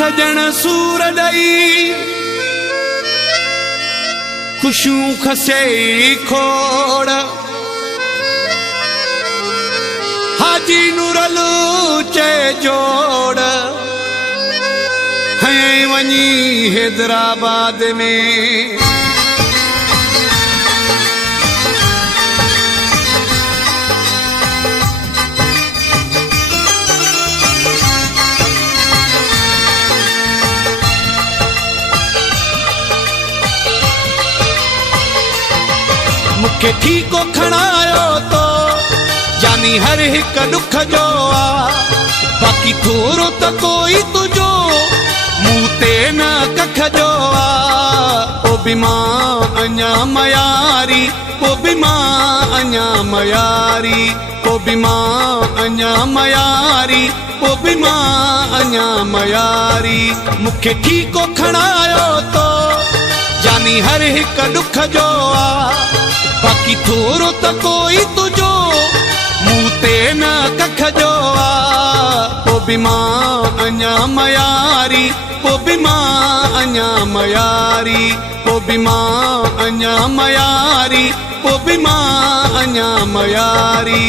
सजण सूर ॾई खुशियूं खसे खोड़ हाजी नूरलू चे जोड़ हैं वनी हैदराबाद में मुखे ठीको खणायो तो जानी हर एक दुख जो आ बाकी थोरो त कोई तुझो मुँह ते न कख जो आ ओ बिमा अञा मयारी ओ बिमा अञा मयारी ओ बिमा अञा मयारी ओ बिमा अञा मयारी मुखे ठीको खणायो तो जानी हर एक दुख जो आ बाकी थोरो त कोई तुझो मुँह ते न कख जो आ ओ बिमा अञा मयारी ओ बिमा अञा मयारी ओ बिमा अञा मयारी ओ बिमा अञा मयारी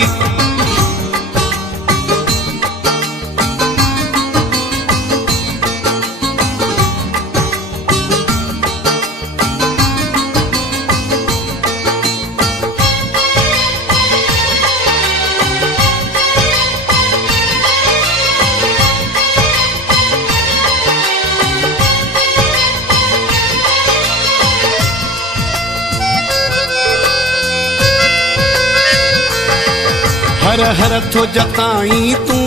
हर हर थो जताई तू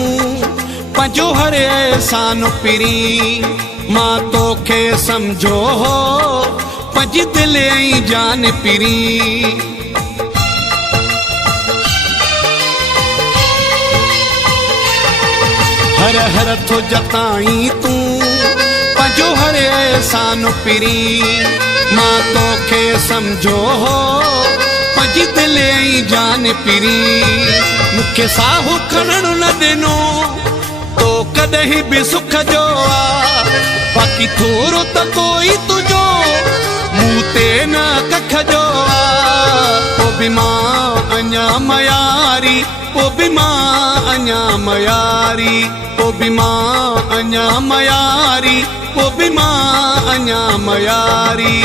पंजो हर एहसान पिरी मां तोखे समझो हो पंज दिल ऐं जान पिरी हर हर थो जताई तू पंजो हर एहसान पिरी मां तोखे समझो हो पंज दिल ऐं जान पिरी मुखे साहु खणण न ॾिनो तो कॾहिं बि सुख जो आ बाकी थोरो त कोई तुझो मुँह ते न कख जो आ ओ बिमा अञा मयारी ओ बिमा अञा मयारी ओ बिमा अञा मयारी ओ बिमा अञा मयारी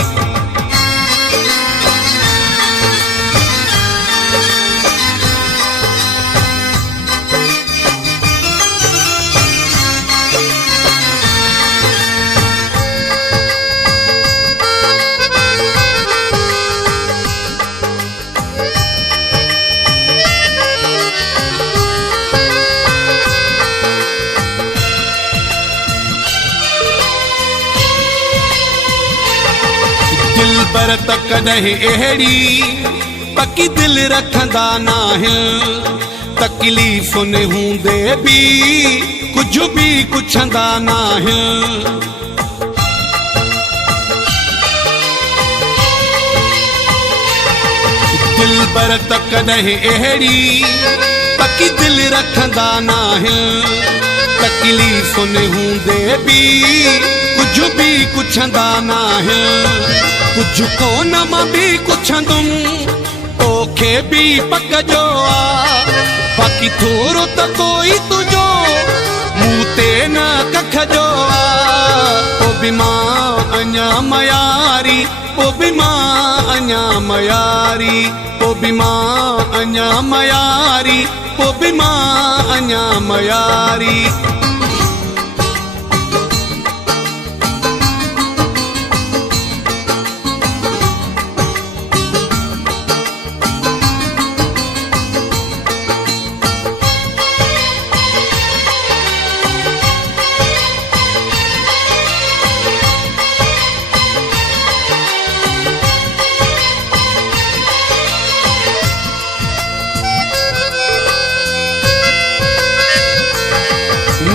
दिलबर त कॾहिं अहिड़ी पकी दिल रखंदा नाहिनि तकलीफ़ुनि हूंदे बि कुझु बि पुछंदा नाहिनि दिलबर त कॾहिं अहिड़ी पकी दिल रखंदा नाहिनि तकलीफ़ुनि हूंदे बि कुझु बि पुछंदा नाहिनि कुझु कोन मां बि पुछंदुमि तोखे बि पक जो आ बाकी थोरो त कोई तुझो मुँह ते न कख जो आ ओ बिमा अञा मयारी ओ बिमा अञा मयारी ओ बिमा अञा मयारी ओ बिमा अञा मयारी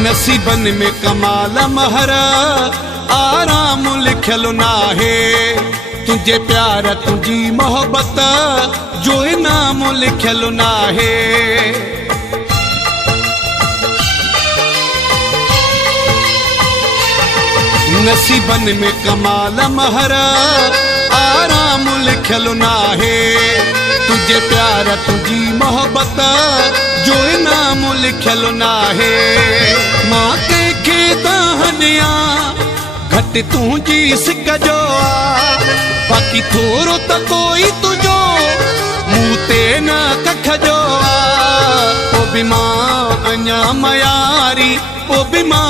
नसीबन में कमाल महर आराम लिखल नाहे तुझे प्यार तुझी मोहब्बत जो इनाम लिखल नाहे नसीबन में कमाल महर आराम लिखल नाहे तुझे प्यार तुझी मोहब्बत जो इनाम लिखल नाहे मां कंहिंखे तहनिया घट तुझी सिक जो बाक़ी थोरो त कोई तुझो मूं ते न कख जो पोइ बि मां अञा मयारी पोइ बि मां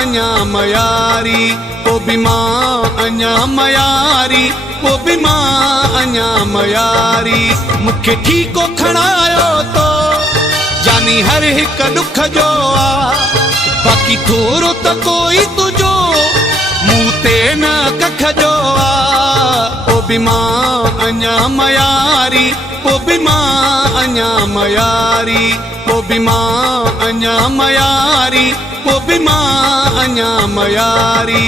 अञा मयारी पोइ बि मां अञा मयारी पोइ बि मां अञा मयारी मूंखे ठीको खणायो तो जानी हर हिक दुख जो बाक़ी थोरो त कोई तुझो मूं ते न कख जो पोइ बि मां अञा मयारी पोइ बि मां अञा मयारी पोइ बि मां अञा मयारी पोइ बि मां अञा मयारी